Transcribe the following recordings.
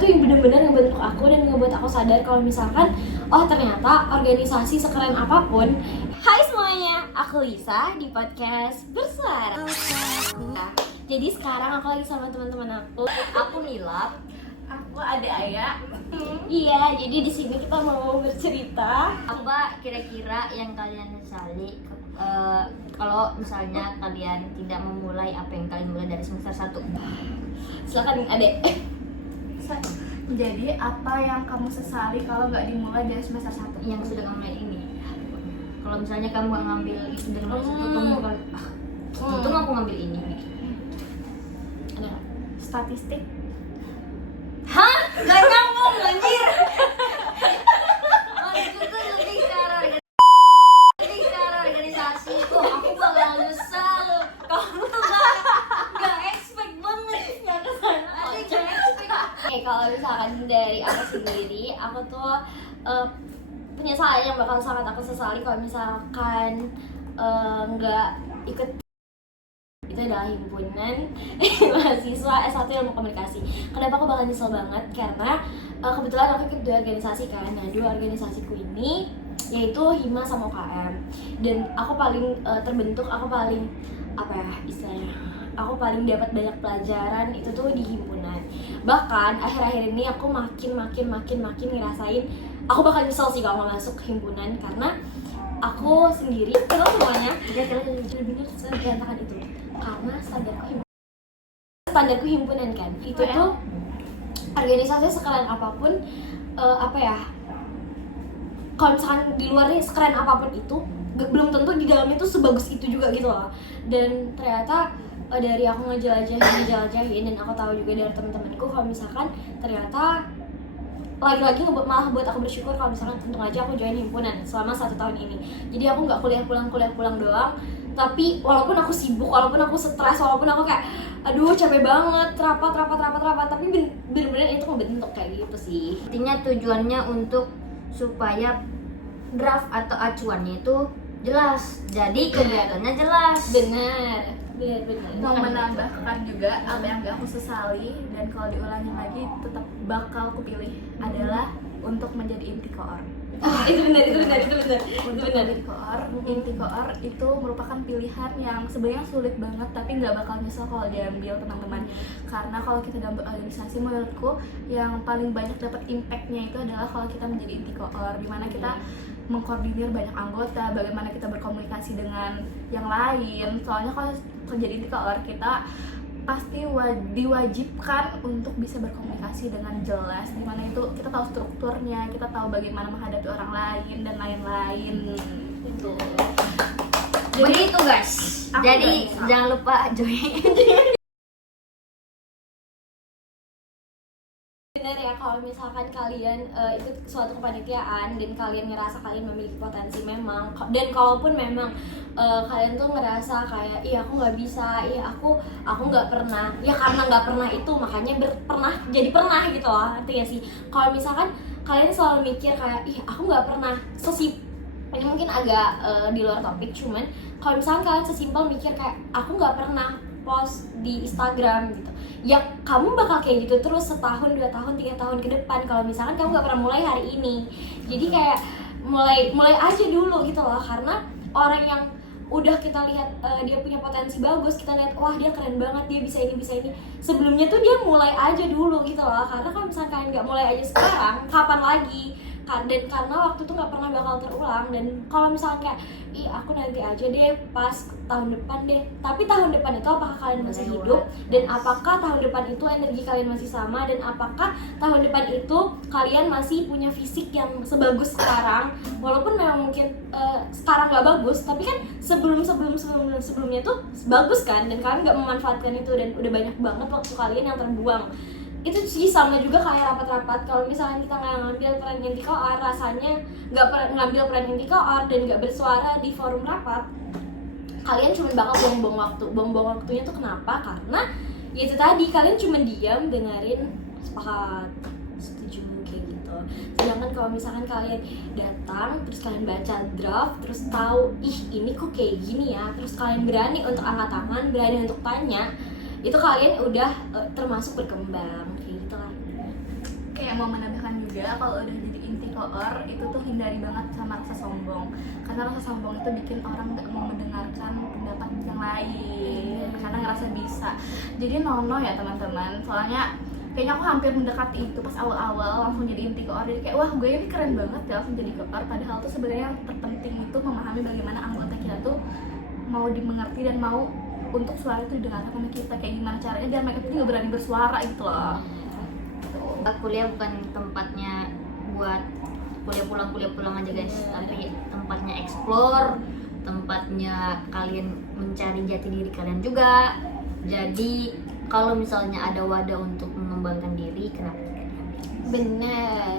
tuh yang bener-bener ngebentuk aku dan ngebuat aku sadar kalau misalkan oh ternyata organisasi sekeren apapun. Hai semuanya, aku Lisa di podcast Bersuara. Jadi sekarang aku lagi sama teman-teman aku Mila, aku ada Aya. Iya, jadi di sini kita mau bercerita apa kira-kira yang kalian sesali kalau misalnya kalian tidak memulai apa yang kalian mulai dari semester 1. Silakan Adek. Jadi apa yang kamu sesali kalau nggak dimulai dari semester 1? Yang sudah kamu mulai ini. Kalau misalnya kamu nggak ngambil itu dari semester 1, kamu bakal untung aku ngambil ini. Ada Statistik. Hah? Gak nyambung anjir. Maksudku tuh lebih secara organisasi. Kok aku bakal nyesal. Kamu tuh gak expect banget nyata sana. Gak expect. Oke, kalau misalkan dari aku sendiri, aku tuh penyesalan yang bakal sangat aku sesali kalau misalkan nggak ikut itu adalah himpunan mahasiswa S1 Ilmu Komunikasi. Kenapa aku bakal nyesel banget? Karena kebetulan aku ikut 2 organisasi kan. Nah, 2 organisasiku ini yaitu Hima sama UKM. Dan aku paling terbentuk, aku paling apa ya istilahnya? Aku paling dapat banyak pelajaran itu tuh di himpunan. Bahkan akhir-akhir ini aku makin ngerasain aku bakal nyesel sih kalau nggak masuk himpunan karena aku sendiri kita semuanya bener-bener seberantakan itu karena standarku himpunan kan itu tuh organisasi sekeren apapun apa ya kalau misalkan di luarnya sekeren apapun itu belum tentu di dalamnya tuh sebagus itu juga gitu loh. Dan ternyata dari aku ngejelajahin dan aku tahu juga dari teman-temanku kalau misalkan ternyata lagi-lagi malah buat aku bersyukur kalau misalkan untung aja aku join himpunan selama 1 tahun ini. Jadi aku nggak kuliah pulang doang, tapi walaupun aku sibuk, walaupun aku stres, walaupun aku kayak aduh capek banget, rapat, tapi bener-bener itu ngebentuk kayak gitu sih. Intinya tujuannya untuk supaya draft atau acuannya itu jelas. Jadi kegiatannya jelas. Bener. Mau menambahkan juga apa yang gak aku sesali dan kalau diulangi lagi tetap bakal aku pilih adalah untuk menjadi inti koor. Itu benar. Untuk menjadi koor, inti koor itu merupakan pilihan yang sebenarnya sulit banget tapi nggak bakal nyesel kalau diambil teman-teman. Karena kalau kita dalam organisasi menurutku yang paling banyak dapat impactnya itu adalah kalau kita menjadi inti koor, dimana kita mengkoordinir banyak anggota, bagaimana kita berkomunikasi dengan yang lain. Soalnya kalau jadi inti koor kita pasti diwajibkan untuk bisa berkomunikasi dengan jelas, dimana itu kita tahu strukturnya, kita tahu bagaimana menghadapi orang lain dan lain-lain. Itu Begitu guys. Jadi jangan lupa join. Benar ya, kalau misalkan kalian ikut suatu kepanitiaan dan kalian ngerasa kalian memiliki potensi memang, dan kalaupun memang kalian tuh ngerasa kayak iya aku nggak bisa, iya aku nggak pernah, ya karena nggak pernah itu makanya pernah jadi pernah gitu loh, arti ya sih. Kalau misalkan kalian selalu mikir kayak ih aku nggak pernah ini mungkin agak di luar topik, cuman kalau misalkan kalian sesimpel mikir kayak aku nggak pernah post di Instagram gitu, ya kamu bakal kayak gitu terus setahun, 2 tahun, 3 tahun ke depan kalau misalkan kamu nggak pernah mulai hari ini. Jadi kayak mulai aja dulu gitu loh, karena orang yang udah kita lihat dia punya potensi bagus, kita lihat wah dia keren banget, dia bisa ini, sebelumnya tuh dia mulai aja dulu gitu loh. Karena kalau misalkan kalian nggak mulai aja sekarang, kapan lagi? Dan karena waktu tuh nggak pernah bakal terulang. Dan kalau misalnya kayak ih aku nanti aja deh pas tahun depan deh, tapi tahun depan itu apakah kalian masih hidup, dan apakah tahun depan itu energi kalian masih sama, dan apakah tahun depan itu kalian masih punya fisik yang sebagus sekarang, walaupun memang mungkin sekarang nggak bagus, tapi kan sebelumnya tuh bagus kan, dan kalian nggak memanfaatkan itu dan udah banyak banget waktu kalian yang terbuang. Itu sih sama juga kayak rapat-rapat. Kalau misalnya kita nggak ngambil peran inti koor, rasanya nggak ngambil peran inti koor dan nggak bersuara di forum rapat, kalian cuma bakal buang-buang waktunya tuh kenapa? Karena ya itu tadi, kalian cuma diam dengerin sepakat setuju kayak gitu. Sedangkan kalau misalkan kalian datang terus kalian baca draft terus tahu ih ini kok kayak gini ya, terus kalian berani untuk angkat tangan, berani untuk tanya, itu kalian udah termasuk berkembang kayak gitu lah. kayak mau menambahkan juga kalau udah jadi inti koor itu tuh hindari banget sama rasa sombong, karena rasa sombong itu bikin orang nggak mau mendengarkan pendapat yang lain karena ngerasa bisa. Jadi nono ya teman-teman, soalnya kayaknya aku hampir mendekati itu pas awal-awal langsung jadi inti koor. Jadi kayak wah gue ini keren banget ya langsung jadi koor, padahal tuh sebenarnya yang terpenting itu memahami bagaimana anggota kita tuh mau dimengerti dan mau untuk suara itu didengarkan sama kita, kayak gimana caranya biar mereka tuh juga berani bersuara gitu loh. Kuliah bukan tempatnya buat kuliah pulang aja guys, tapi tempatnya explore, tempatnya kalian mencari jati diri kalian juga. Jadi kalau misalnya ada wadah untuk mengembangkan diri, kenapa tidak diambil? Bener,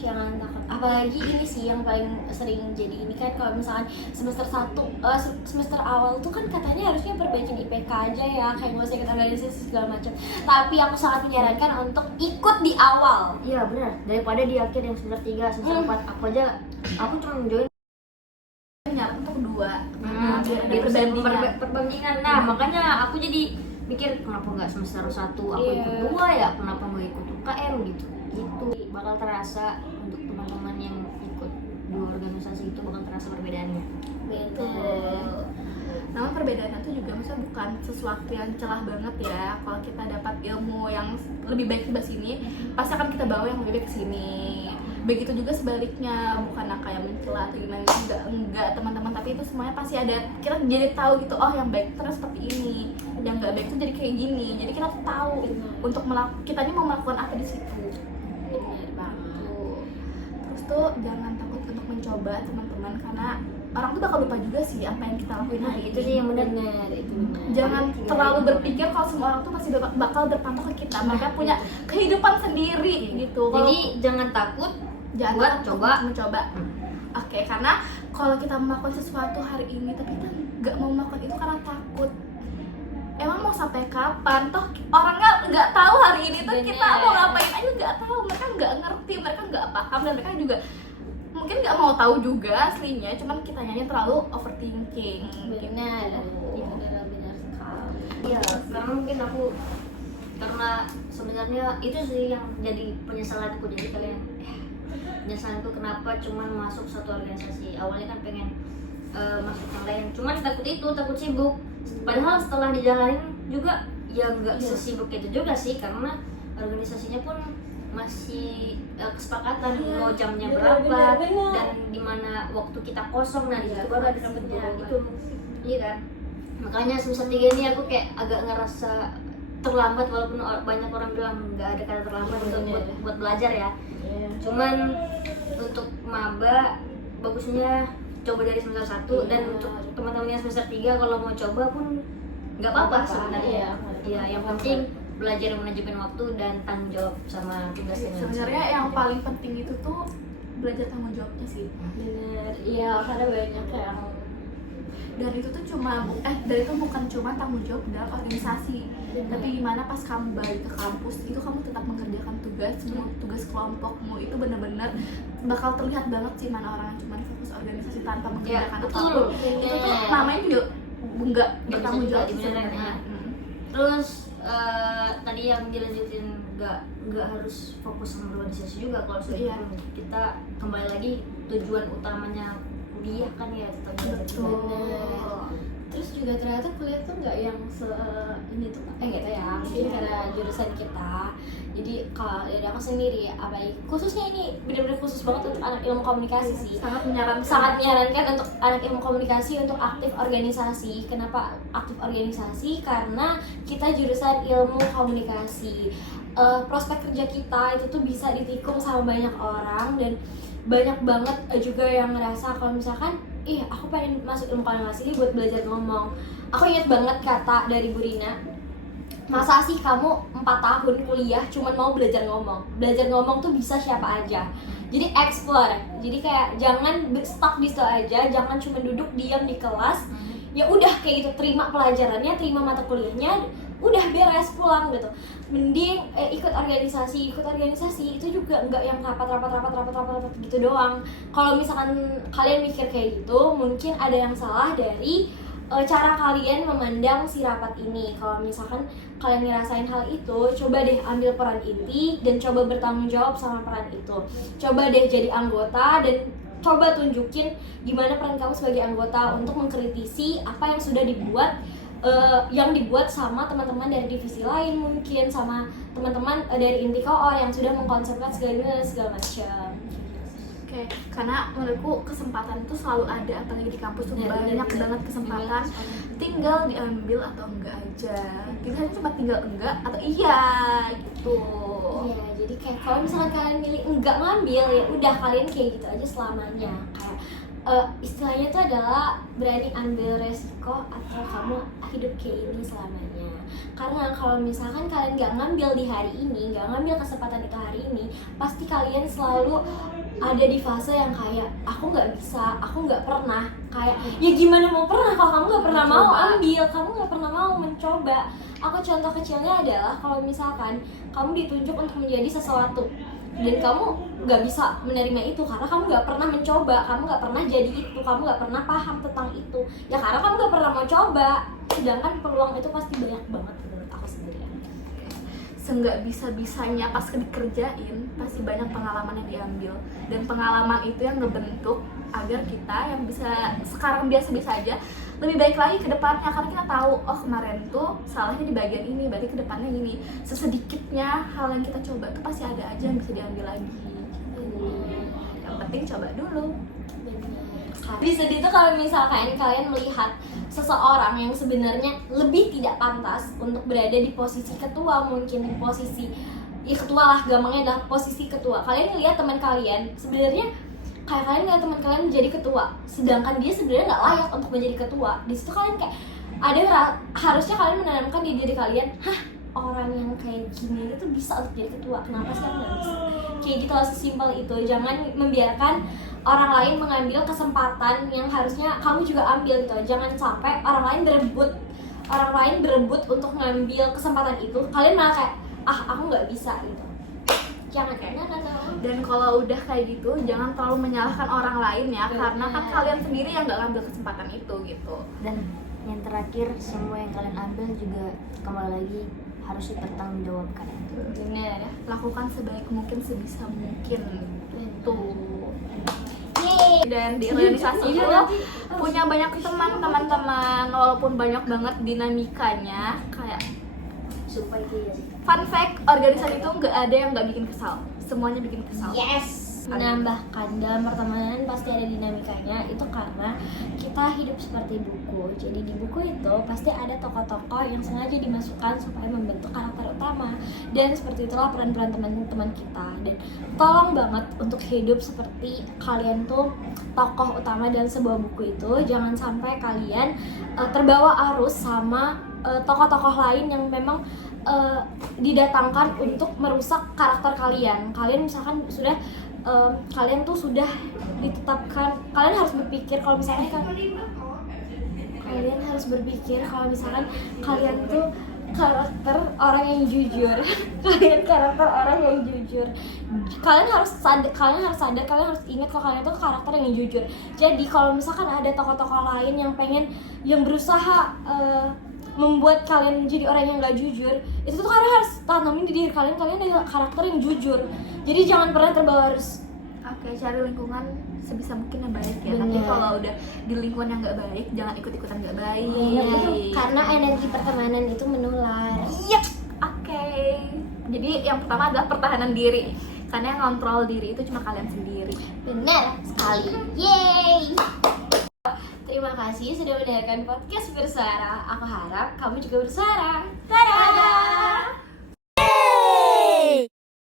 jangan takut. Apalagi ini sih yang paling sering jadi ini kan, kalau misalkan semester awal tuh kan katanya harusnya perbaikin IPK aja ya, kayak nggak usah ikut organisasi segala macam. Tapi aku sangat menyarankan untuk ikut di awal. Iya benar, daripada di akhir yang semester 3, semester 4. Aku cuma join Untuk kedua, biar ada gitu, perbandingan. perbandingan. Nah makanya aku jadi mikir kenapa nggak semester 1 aku ikut 2 ya, kenapa nggak ikut UKM gitu. Bakal terasa untuk teman-teman yang ikut di organisasi itu bakal terasa perbedaannya. Bener. Namun perbedaannya itu juga maksudnya bukan sesuatu yang celah banget ya. Kalau kita dapat ilmu yang lebih baik di sini, pasti akan kita bawa yang lebih baik ke sini. Begitu juga sebaliknya, bukan kayak mencela atau gimana, enggak teman-teman, tapi itu semuanya pasti ada, kita jadi tahu gitu, oh yang baik terus seperti ini, yang nggak baik itu jadi kayak gini. Jadi kita tuh tahu untuk kita ini mau melakukan apa di situ. Bener banget. Terus tuh jangan takut untuk mencoba teman-teman, karena orang tuh bakal lupa juga sih apa yang kita lakuin hari Itu sih yang benar. Bener, itu bener. Jangan terlalu berpikir kalau semua orang tuh pasti bakal berpantang ke kita. Mereka punya kehidupan sendiri gitu. Jadi jangan takut buat coba. mencoba. Oke, karena kalau kita melakukan sesuatu hari ini tapi kita nggak mau melakukan itu karena takut, emang mau sampai kapan? Toh orangnya nggak tahu hari ini tuh kita mau ngapain aja nggak tahu. Mereka nggak ngerti, mereka nggak paham, dan mereka juga mungkin nggak mau tahu juga aslinya. Cuman kitanya terlalu overthinking. Benar, Gitu. benar sekali. Iya, karena mungkin karena sebenarnya itu sih yang jadi penyesalanku. Jadi kalian penyesalanku kenapa cuman masuk satu organisasi. Awalnya kan pengen masuk yang lain, cuman takut sibuk. Padahal setelah dijalanin juga ya nggak sesibuk itu juga sih, karena organisasinya pun masih kesepakatan mau jamnya berapa dan dimana waktu kita kosong. Nah itu baru ada dapetnya gitu. Iya kan, makanya semester 3 ini aku kayak agak ngerasa terlambat, walaupun banyak orang bilang nggak ada kata terlambat buat belajar ya. Cuman untuk maba bagusnya coba dari semester 1, dan untuk teman-teman yang semester 3 kalau mau coba pun nggak apa-apa sebenarnya. Iya, yang penting belajar manajemen waktu dan tanggung jawab sama tugas dengan Sebenarnya yang paling penting itu tuh belajar tanggung jawabnya sih. Bener, iya, karena banyak yang Dan itu tuh dari itu bukan cuma tanggung jawab dalam organisasi, tapi gimana pas kamu balik ke kampus itu kamu tetap mengerjakan tugas kelompokmu. Itu benar-benar bakal terlihat banget sih mana orang yang cuma fokus organisasi tanpa mengerjakan apapun. Itu tuh namanya juga nggak bertanggung jawab sebenarnya. Terus tadi yang dilanjutin nggak harus fokus sama organisasi juga. Kalau sudah kita kembali lagi tujuan utamanya kuliah kan ya tetap belajar. Terus juga ternyata kuliah tuh nggak yang ini tuh nggak tahu ya, mungkin karena jurusan kita. Jadi kalau dari aku sendiri, apalagi khususnya ini benar-benar khusus banget untuk anak ilmu komunikasi sih. Sangat menyarankan untuk anak ilmu komunikasi untuk aktif organisasi. Kenapa aktif organisasi? Karena kita jurusan ilmu komunikasi. Prospek kerja kita itu tuh bisa ditikung sama banyak orang, dan banyak banget juga yang ngerasa kalau misalkan aku pengen masuk ilmu komunikasi buat belajar ngomong. Aku ingat banget kata dari Bu Rina, masa sih kamu 4 tahun kuliah cuman mau belajar ngomong? Belajar ngomong tuh bisa siapa aja. Jadi explore. Jadi kayak jangan stuck di situ aja, jangan cuma duduk diam di kelas. Ya udah kayak gitu, terima pelajarannya, terima mata kuliahnya, udah beres pulang gitu. Mending ikut organisasi itu juga nggak yang rapat gitu doang. Kalau misalkan kalian mikir kayak gitu, mungkin ada yang salah dari cara kalian memandang si rapat ini. Kalau misalkan kalian ngerasain hal itu, coba deh ambil peran inti dan coba bertanggung jawab sama peran itu. Coba deh jadi anggota dan coba tunjukin gimana peran kamu sebagai anggota untuk mengkritisi apa yang sudah dibuat, yang dibuat sama teman-teman dari divisi lain, mungkin sama teman-teman dari inti koor yang sudah mengkonsepkan segala macam. Oke, karena menurutku kesempatan itu selalu ada, apalagi di kampus tuh banyak banget kesempatan, tinggal diambil atau enggak aja. Kita hanya cuma tinggal enggak atau iya gitu. Iya, jadi kayak kalau misalkan kalian milih enggak ngambil, ya udah kalian kayak gitu aja selamanya. Kayak istilahnya itu adalah berani ambil resiko atau kamu hidup kayak ini selamanya. Karena kalau misalkan kalian nggak ngambil di hari ini, nggak ngambil kesempatan itu hari ini, pasti kalian selalu ada di fase yang kayak aku nggak bisa, aku nggak pernah. Kayak ya gimana mau pernah kalau kamu nggak pernah mau ambil, kamu nggak pernah mau mencoba. Aku contoh kecilnya adalah kalau misalkan kamu ditunjuk untuk menjadi sesuatu dan kamu nggak bisa menerima itu karena kamu nggak pernah mencoba, kamu nggak pernah jadi itu, kamu nggak pernah paham tentang itu, ya karena kamu nggak pernah mau coba. Sedangkan peluang itu pasti banyak banget menurut aku sendiri. Seenggak bisa-bisanya pas dikerjain pasti banyak pengalaman yang diambil, dan pengalaman itu yang ngebentuk agar kita yang bisa sekarang biasa-biasa aja lebih baik lagi ke depannya, karena kita tahu oh kemarin tuh salahnya di bagian ini, berarti ke depannya gini. Sesedikitnya hal yang kita coba tuh pasti ada aja yang bisa diambil lagi. Yang penting coba dulu. Di sedih tuh kalau misalkan kalian melihat seseorang yang sebenarnya lebih tidak pantas untuk berada di posisi ketua, mungkin di posisi ya ketua lah, gampangnya adalah posisi ketua. Kalian lihat teman kalian sebenarnya kayak kalian lihat teman kalian menjadi ketua, sedangkan dia sebenarnya nggak layak untuk menjadi ketua. Di situ kalian kayak ada harusnya kalian menanamkan di diri kalian, orang yang kayak gini itu bisa untuk jadi ketua, kenapa sih aku nggak bisa? Kayak gitu lah, sesimpel itu. Jangan membiarkan orang lain mengambil kesempatan yang harusnya kamu juga ambil gitu. Jangan sampai orang lain berebut untuk ngambil kesempatan itu, kalian malah kayak aku nggak bisa gitu. Jangan kayak Dan kalau udah kayak gitu jangan terlalu menyalahkan orang lain ya, karena kan kalian sendiri yang nggak ngambil kesempatan itu gitu. Dan yang terakhir, semua yang kalian ambil juga kembali lagi harus dipertanggungjawabkan. benar. Lakukan sebaik mungkin, sebisa mungkin itu. Yeay. Dan di organisasi itu punya banyak teman-teman, walaupun banyak banget dinamikanya. Kayak Sumpah itu ya sih. fun fact, organisasi itu nggak ada yang nggak bikin kesal, semuanya bikin kesal. Yes. Menambahkan dalam pertemanan pasti ada dinamikanya, itu karena kita hidup seperti buku. Jadi di buku itu pasti ada tokoh-tokoh yang sengaja dimasukkan supaya membentuk karakter utama, dan seperti itulah peran-peran teman-teman kita. Dan tolong banget untuk hidup seperti kalian tuh tokoh utama dalam sebuah buku itu. Jangan sampai kalian terbawa arus sama tokoh-tokoh lain yang memang didatangkan untuk merusak karakter kalian. Kalian misalkan sudah kalian tuh sudah ditetapkan, kalian harus berpikir kalau misalnya kalian harus berpikir kalau misalkan kalian tuh karakter orang yang jujur. Kalian karakter orang yang jujur. Kalian harus sadar, kalian harus ingat kalau kalian tuh karakter yang jujur. Jadi kalau misalkan ada tokoh-tokoh lain yang berusaha membuat kalian menjadi orang yang gak jujur, itu tuh kalian harus tanamin di diri kalian adalah karakter yang jujur. Jadi jangan pernah terbawa arus. Oke, cari lingkungan sebisa mungkin yang baik ya. Bener. Tapi kalau udah di lingkungan yang nggak baik, jangan ikut-ikutan nggak baik. Karena energi pertemanan itu menular. Iya. Oke. Jadi yang pertama adalah pertahanan diri. Karena yang ngontrol diri itu cuma kalian sendiri. Benar sekali. Yeay. Terima kasih sudah mendengarkan podcast Bersuara. Aku harap kamu juga bersuara.